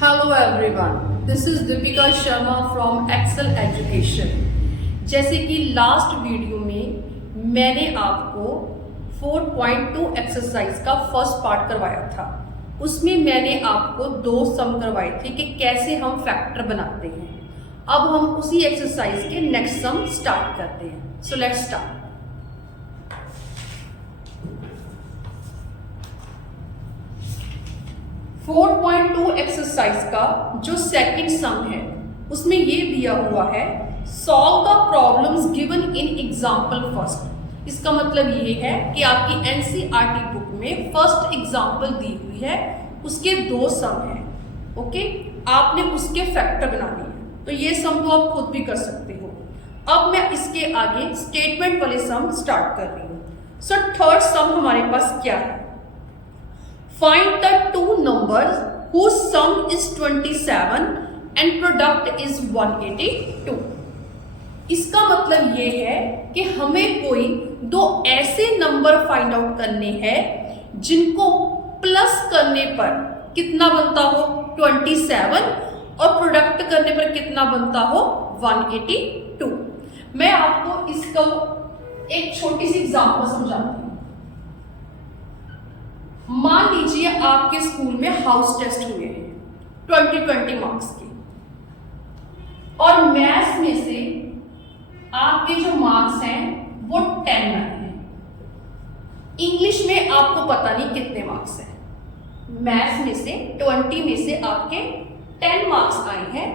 Hello everyone, this is Deepika Sharma from Excel education. जैसे कि last video में मैंने आपको 4.2 एक्सरसाइज का फर्स्ट पार्ट करवाया था। उसमें मैंने आपको दो सम करवाए थे कि कैसे हम फैक्टर बनाते हैं। अब हम उसी एक्सरसाइज के नेक्स्ट सम स्टार्ट करते हैं। So let's start. 4.2 एक्सरसाइज का जो सेकंड सम है उसमें ये दिया हुआ है, solve the problems given in example first. इसका मतलब ये है कि आपकी एनसीईआरटी बुक में फर्स्ट एग्जांपल दी हुई है, उसके दो सम हैं। ओके, आपने उसके फैक्टर बनाने हैं, तो ये सम तो आप खुद भी कर सकते हो। अब मैं इसके आगे स्टेटमेंट वाले सम स्टार्ट कर रही हूँ। सो थर्ड सम हमारे पास क्या है? Find the two numbers whose sum is 27 and product is 182. इसका मतलब ये है कि हमें कोई दो ऐसे नंबर फाइंड आउट करने हैं जिनको प्लस करने पर कितना बनता हो 27 और प्रोडक्ट करने पर कितना बनता हो 182। मैं आपको इसका एक छोटी सी एग्जांपल समझाती हूँ। मान लीजिए आपके स्कूल में हाउस टेस्ट हुए हैं 20 मार्क्स के, और मैथ्स में से आपके जो मार्क्स हैं वो 10 आए हैं। इंग्लिश में आपको पता नहीं कितने मार्क्स हैं। मैथ्स में से 20 में से आपके 10 मार्क्स आए हैं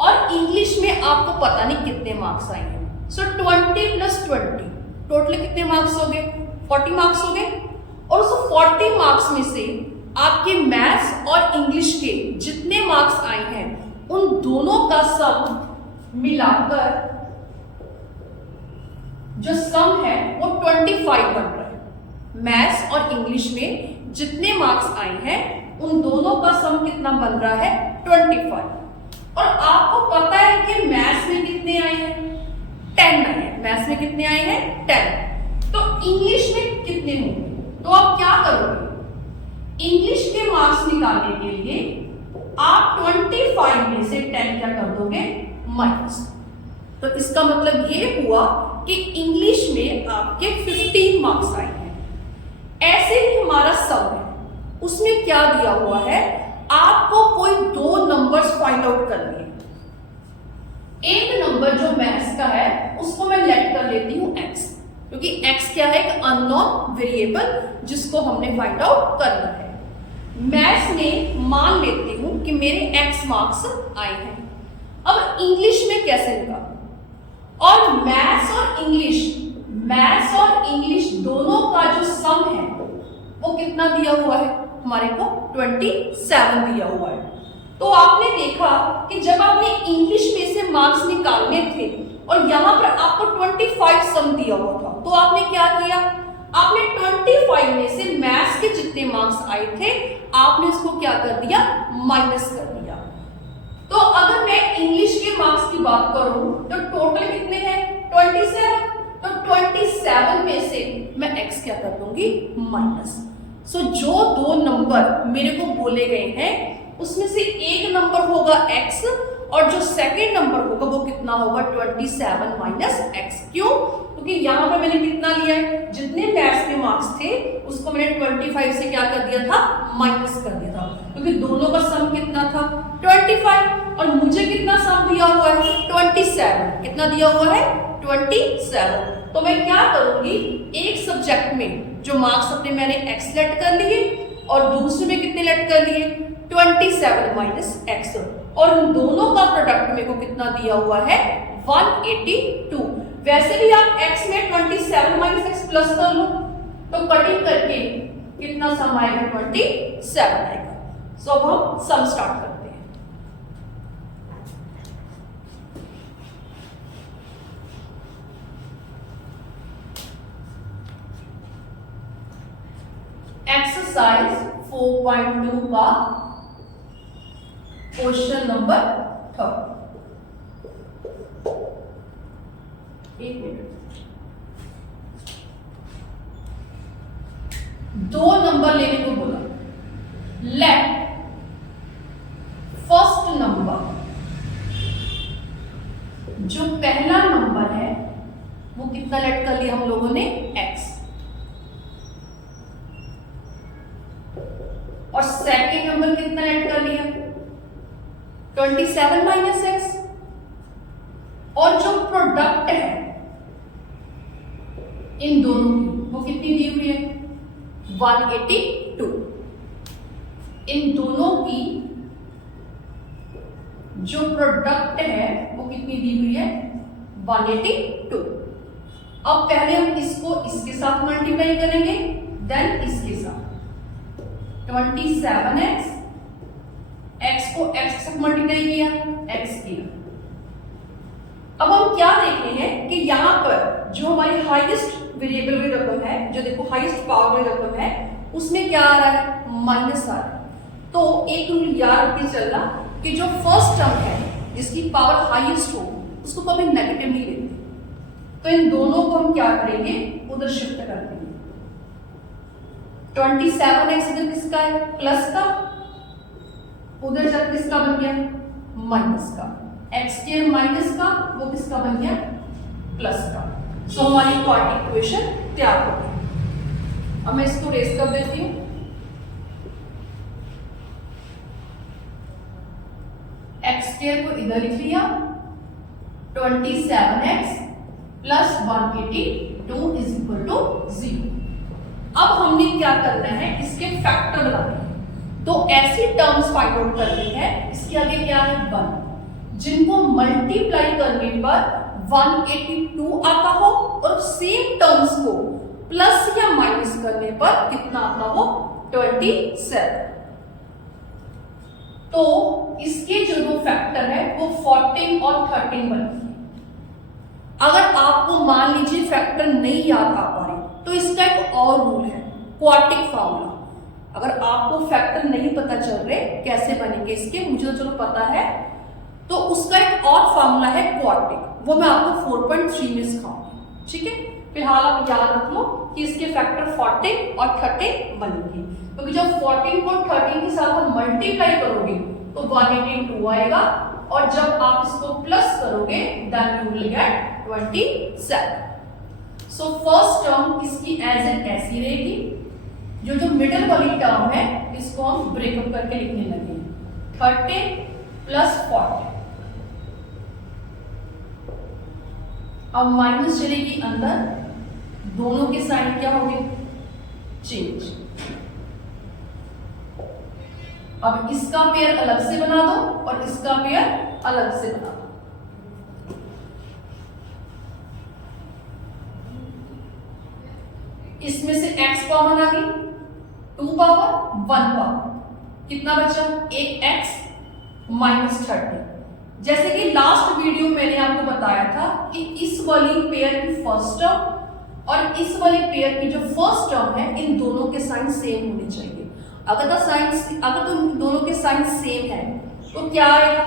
और इंग्लिश में आपको पता नहीं कितने मार्क्स आए हैं। सो 20 + 20 टोटल कितने मार्क्स हो गए? 40 मार्क्स हो गए। और उस 40 मार्क्स में से आपके मैथ्स और इंग्लिश के जितने मार्क्स आए हैं उन दोनों का सम मिलाकर जो सम है वो 25 बन रहा है। मैथ्स और इंग्लिश में जितने मार्क्स आए हैं उन दोनों का सम कितना बन रहा है 25। और आपको पता है कि मैथ्स में कितने आए हैं 10 आए हैं। मैथ्स में कितने आए हैं 10। तो इंग्लिश में कितने होंगे? तो आप क्या करोगे? इंग्लिश के मार्क्स निकालने के लिए आप 25 में से 10 क्या कर दोगे? माइनस। तो इसका मतलब ये हुआ कि इंग्लिश में आपके 15 मार्क्स आए हैं। ऐसे ही हमारा सम है, उसमें क्या दिया हुआ है, आपको कोई दो नंबर्स फाइंड आउट करने हैं। एक नंबर जो मैथ्स का है उसको मैं लेट कर लेती हूं x, क्योंकि x क्या है? एक अननोन वेरिएबल जिसको हमने फाइंड आउट करना है। मैथ्स में मान लेती हूं कि मेरे x मार्क्स आए हैं। अब इंग्लिश में कैसे निकालूं? और मैथ्स और इंग्लिश दोनों का जो सम है वो कितना दिया हुआ है? हमारे को 27 दिया हुआ है। तो आपने देखा कि जब आपने इंग्लिश में से मार्क्स निकालने थे और यहां पर आपको 25 सम दिया हुआ था, तो आपने क्या किया? आपने 25 में से मैथ्स के जितने मार्क्स आए थे आपने उसको क्या कर दिया? माइनस कर दिया। तो अगर मैं इंग्लिश के मार्क्स की बात करूं तो टोटल कितने हैं? 27। तो 27 में से मैं x क्या कर दूंगी? माइनस। सो जो दो नंबर मेरे को बोले गए हैं उसमें से एक नंबर होगा x और जो सेकेंड नंबर होगा वो कितना होगा? 27 माइनस x। क्यों? क्योंकि यहां पर मैंने कितना लिया है? जितने मैथ्स के मार्क्स थे उसको मैंने 25 से क्या कर दिया था? माइनस कर दिया था, क्योंकि दोनों का सम कितना था? 25। और मुझे कितना सम दिया हुआ है? 27। कितना दिया हुआ है? 27। तो मैं क्या करूंगी? एक सब्जेक्ट में जो मार्क्स अपने मैंने x लेट कर लिए और दूसरे में कितने लेट कर लिए? 27 माइनस x। और उन दोनों का प्रोडक्ट मेरे को कितना दिया हुआ है? 182। वैसे भी आप x में 27 माइनस x प्लस कर लो तो कटिंग करके कितना सम आएगा? 27 आएगा। सो अब हम सम स्टार्ट करते हैं। एक्सरसाइज 4.2 का क्वेश्चन नंबर 3। एक मिनट। दो नंबर लेने को बोला। लेट कितना लेट कर लिया हम लोगों ने, x। और सेकेंड नंबर कितना लेट कर लिया, 27 माइनस एक्स। और जो प्रोडक्ट है इन दोनों की वो कितनी दी हुई है, 182। इन दोनों की जो प्रोडक्ट है वो कितनी दी हुई है, 182। अब पहले हम इसको इसके साथ मल्टीप्लाई करेंगे, देन इसके साथ 27x, x को x के साथ मल्टीप्लाई किया, x किया। अब हम क्या देख रहे हैं कि यहां पर जो हमारी हाईएस्ट वेरिएबल वाली रकम है, जो देखो हाईएस्ट पावर वाली रकम है, उसमें क्या आ रहा है, माइनस आ रहा है। तो एक रूल याद रखते चलना कि जो फर्स्ट टर्म है जिसकी पावर हाईएस्ट हो उसको कभी नेगेटिव नहीं लेते। तो इन दोनों को हम क्या करेंगे, उधर शिफ्ट कर देंगे। 27x इधर किसका है, प्लस का, उधर जब किसका बन गया, माइनस का। x स्क्वायर माइनस का, वो किसका बन गया, प्लस का। सो हमारी क्वाड्रेटिक इक्वेशन तैयार हो गई। अब मैं इसको रेस कर देती हूँ। x स्क्वायर को इधर लिख लिया, 27x plus 182 is equal to 0। अब हमने क्या करना है, इसके फैक्टर बनाने हैं। तो ऐसी टर्म्स फाइंड आउट करनी है, इसके आगे क्या है, 1, जिनको मल्टीप्लाई करने पर 182 आता हो और सेम टर्म्स को प्लस या माइनस करने पर कितना आता हो, 27। तो इसके जो दो फैक्टर है वो 14 और 13 बनेंगे। अगर आपको मान लीजिए फैक्टर नहीं याद आ पा रही तो इसका एक और रूल है, क्वाड्रेटिक फार्मूला। अगर आपको फैक्टर नहीं पता चल रहे कैसे बनेंगे इसके, मुझे तो चलो पता है, तो उसका एक और फार्मूला है क्वाड्रेटिक, वो मैं आपको 4.3 में सिखाऊंगी। ठीक है, फिलहाल आप याद रख लो कि इसके फैक्टर 14 और 13 बनेंगे, क्योंकि जब 14 को 13 के साथ हम मल्टीप्लाई करोगे तो 182 आएगा, और जब आप इसको प्लस करोगे then you will get 27। So first term इसकी एज एन ऐसी रहेगी, जो मिडिल वाली टर्म है इसको हम ब्रेकअप करके लिखने लगे, 13 प्लस 40। अब माइनस चलेगी अंदर, दोनों के साइन क्या होंगे, चेंज। अब इसका पेयर अलग से बना दो और इसका पेयर अलग से बना दो। इसमें से x कॉमन आ गई, 2 पावर 1 पावर, कितना बचा, एक x माइनस 30। जैसे कि लास्ट वीडियो मैंने आपको बताया था कि इस वाली पेयर की फर्स्ट टर्म और इस वाली पेयर की जो फर्स्ट टर्म है, इन दोनों के साइन सेम होने चाहिए। अगर तो इन दोनों के साइन सेम है तो क्या आएगा,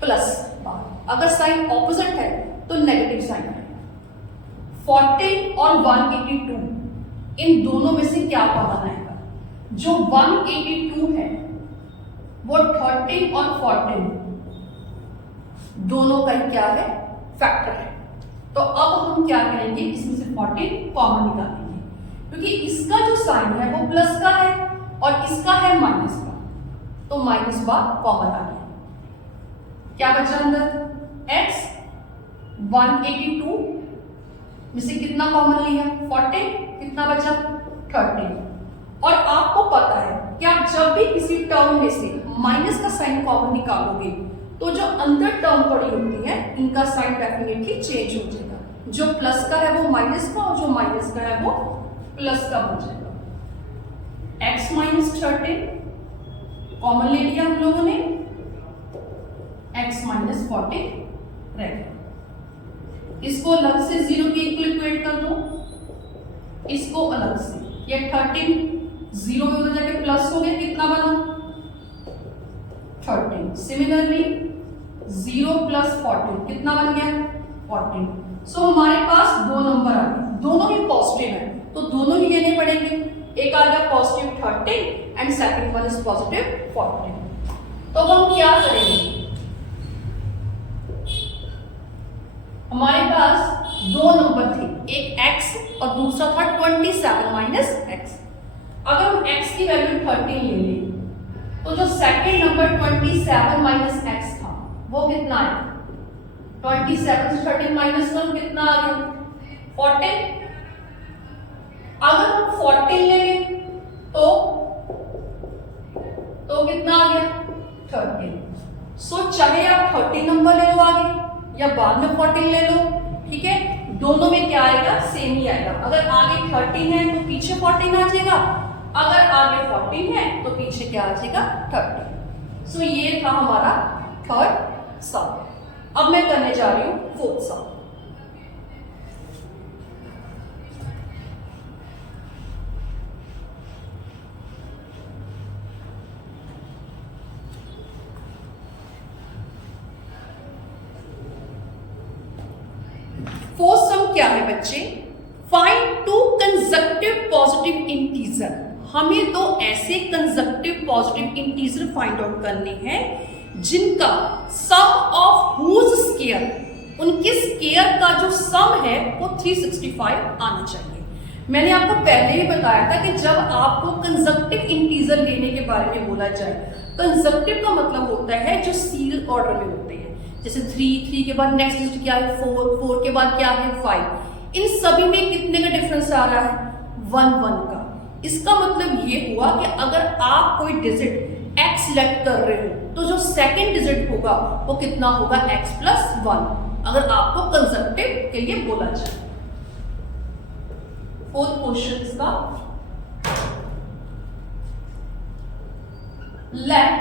प्लस बार। अगर साइन ऑपोजिट है तो नेगेटिव साइन आएगा। 40 और 182 इन दोनों में से क्या कॉमन आएगा, जो 182 है वो 13 और 14 दोनों का क्या है, फैक्टर है। तो अब हम क्या करेंगे, इसमें से 14 कॉमन निकालेंगे, क्योंकि इसका जो साइन है वो प्लस का है और इसका है माइनस का, तो माइनस बार कॉमन आ गया। क्या बचा अंदर, x 182 में से कितना कॉमन लिया, 40, कितना बचा, 13। और आपको पता है कि आप जब भी किसी टर्म में से माइनस का साइन कॉमन निकालोगे तो जो अंदर टर्म पड़ी होती है इनका साइन डेफिनेटली चेंज हो जाएगा। जो प्लस का है वो माइनस का और जो माइनस का है वो प्लस का बन जाएगा। x माइनस 13 कॉमन ले लिया हम लोगों ने, x माइनस 40 रह गया। इसको अलग से 0 के इक्वल इक्वेट कर दो, इसको अलग से, ये 13 0 में उधर जाके प्लस हो गया, कितना बना, 13। सिमिलरली 0 प्लस 14 कितना बन गया, 14। सो हमारे पास दो नंबर आ गए, दोनों ही पॉजिटिव है तो दोनों ही लेने पड़ेंगे। एक आ गया positive 13 and second one is positive 14। तो हम क्या करेंगे, हमारे पास दो नंबर थे, एक x और दूसरा था 27 माइनस x। अगर हम x की वैल्यू 13 ले लें तो जो सेकंड नंबर 27 माइनस x था वो कितना है? 27 से 13 माइनस करो कितना आ गया? 14। अगर हम 14 ले लें तो कितना आ गया? 13। सो चाहे आप 13 नंबर ले लो आगे या बाद में 14 ले लो, ठीक है, दोनों में क्या आएगा? सेम ही आएगा। अगर आगे 13 है तो पीछे 14 आ जाएगा, अगर आगे 14 है तो पीछे क्या आ जाएगा? 13। सो ये था हमारा थर्ड सम। अब मैं करने जा रही हूं फोर्थ सम। फोर्थ सम क्या है बच्चे? Find to consecutive positive integer. हमें दो ऐसे consecutive positive integer find out करने हैं जिनका सम ऑफ हुज स्क्वायर, उनके स्क्वायर का जो सम है वो 365 आना चाहिए। मैंने आपको पहले ही बताया था कि जब आपको कंसेक्यूटिव इंटीजर लेने के बारे में बोला जाए, कंसेक्यूटिव का मतलब होता है जो सीरियल ऑर्डर में होते हैं, जैसे 3 के बाद नेक्स्ट डिजिट क्या है? 4 के बाद क्या है? 5। इन सभी में कितने का डिफरेंस आ रहा है? 1 का। इसका मतलब ये हुआ कि अगर आप कोई डिजिट x सेलेक्ट कर रहे हो तो जो सेकंड डिजिट होगा वो कितना होगा? x प्लस 1, अगर आपको कंसेक्यूटिव के लिए बोला जाए। फोर्थ क्वेश्चन का, let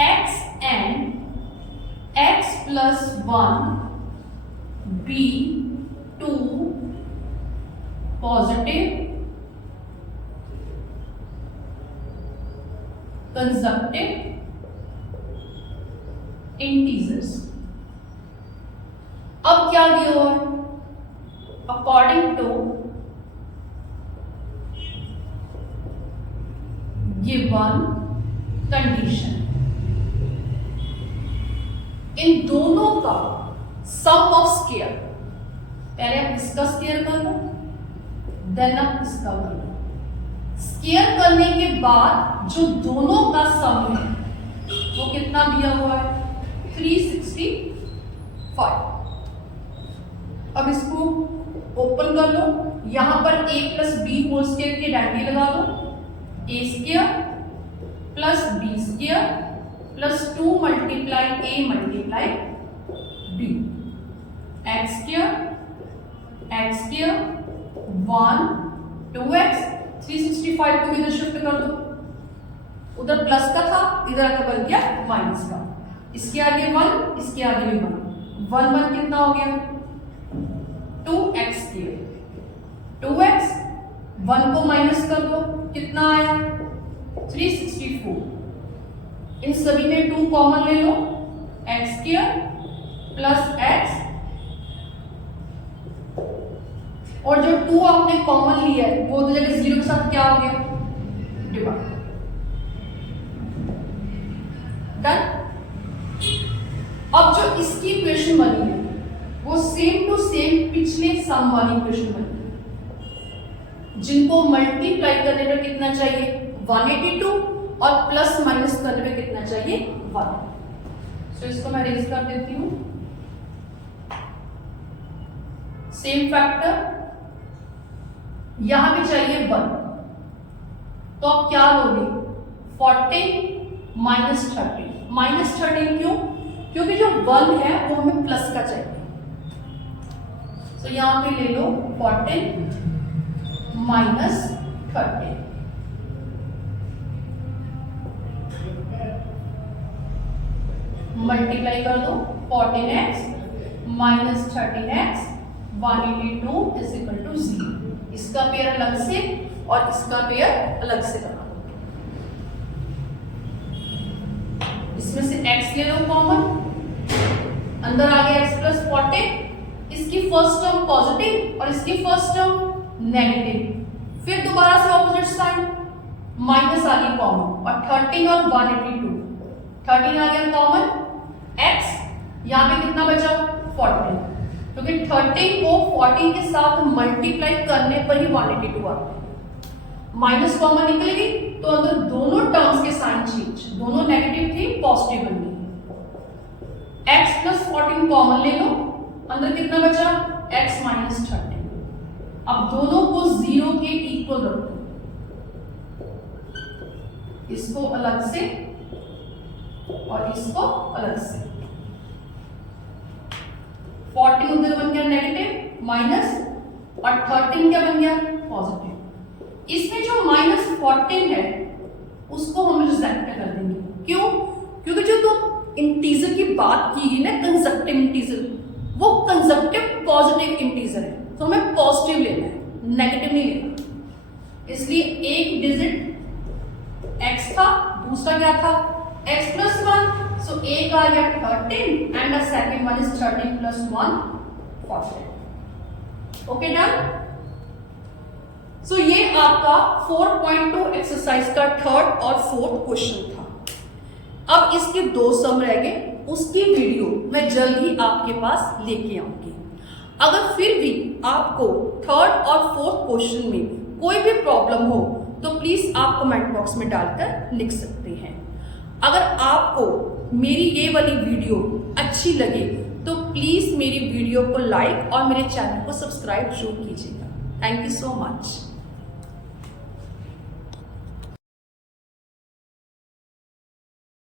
x and x plus 1 be two positive consecutive integers। अब क्या दिया हुआ है? अकॉर्डिंग टू गिवन कंडीशन, इन दोनों का सम ऑफ स्क्वायर, पहले आप इसका स्क्वायर कर लो, देन आप इसका कर लो। स्क्वायर करने के बाद जो दोनों का सम है वो कितना दिया हुआ है? 365। अब इसको ओपन कर लो, यहां पर a plus B whole square की आइडेंटिटी लगा दो, a square plus b square plus 2 multiply a multiply b, x square 1 2x 365 को इधर शिफ्ट कर दो, उधर प्लस का था इधर आकर बन गया माइनस का, इसके आगे 1 इसके आगे भी 1 1 कितना हो गया? 2x स्क्वायर, 2x 1 को माइनस कर दो कितना आया? 364। इन सभी में 2 कॉमन ले लो, x स्क्वायर प्लस x, और जो 2 आपने कॉमन लिया है वो तो जगह 0 के साथ क्या हो गया? डिवाइड। डन। अब जो इसकी इक्वेशन बनी है वो सेम टू सेम पिछले सम वाली इक्वेशन बनी है, जिनको मल्टीप्लाई करने पर कितना चाहिए? 182, और प्लस माइनस करने पे कितना चाहिए? 1। सो इसको मैं रेज कर देती हूं। सेम फैक्टर यहां पे चाहिए 1, तो आप क्या लोगे? 14 माइनस 13। माइनस 13 क्यों? क्योंकि जो 1 है वो हमें प्लस का चाहिए। तो यहां पे ले लो 14 माइनस 13, मल्टीप्लाई कर दो 14x minus 13x 182 is equal to 0। इसका पेयर अलग से और इसका पेयर अलग से बना दो। इसमें से x ले लो कॉमन, अंदर आ गया x प्लस 14, इसकी फर्स्ट टर्म पॉजिटिव और इसकी फर्स्ट टर्म नेगेटिव, फिर दोबारा से ऑपोजिट साइन, माइनस आ गई कॉमन, और 13 और 182, 13 आ गया कॉमन, x यहां पे कितना बचा? 14, क्योंकि 13 को 14 के साथ मल्टीप्लाई करने पर ही 182 आता है। माइनस कॉमन निकलेगी तो अंदर दोनों टर्म्स के साइन चेंज, दोनों नेगेटिव थे पॉजिटिव बन गई। x प्लस 14 कॉमन ले लो, अंदर कितना बचा x माइनस 13। अब दोनों को 0 के इक्वल रखो, इसको अलग से और इसको अलग से। 14 उधर बन गया नेगेटिव माइनस और 13 क्या बन गया पॉजिटिव। इसमें जो माइनस 14 है उसको हम रिजेक्ट कर देंगे। क्यों? क्योंकि जो तो इंटीजर की बात की गई ना, कंजक्टिव इंटीजर, वो कंजक्टिव पॉजिटिव इंटीजर है, तो हमें पॉजिटिव लेना है, नेगेटिव नहीं लेना। इसलिए एक डिजिट x था, दूसरा क्या था x प्लस 1, सो एक आ गया 13 and the second one is 13 plus 1 14। Okay done. So ये आपका 4.2 एक्सरसाइज का थर्ड और फोर्थ क्वेश्चन था। अब इसके 2 सम रह गए, उसकी वीडियो मैं जल्द ही आपके पास लेके आऊंगी। अगर फिर भी आपको थर्ड और फोर्थ क्वेश्चन में कोई भी प्रॉब्लम हो तो प्लीज आप कमेंट बॉक्स में डालकर लिख सकते हैं। अगर आपको मेरी ये वाली वीडियो अच्छी लगे तो प्लीज मेरी वीडियो को लाइक और मेरे चैनल को सब्सक्राइब जरूर कीजिएगा। Thank you so much.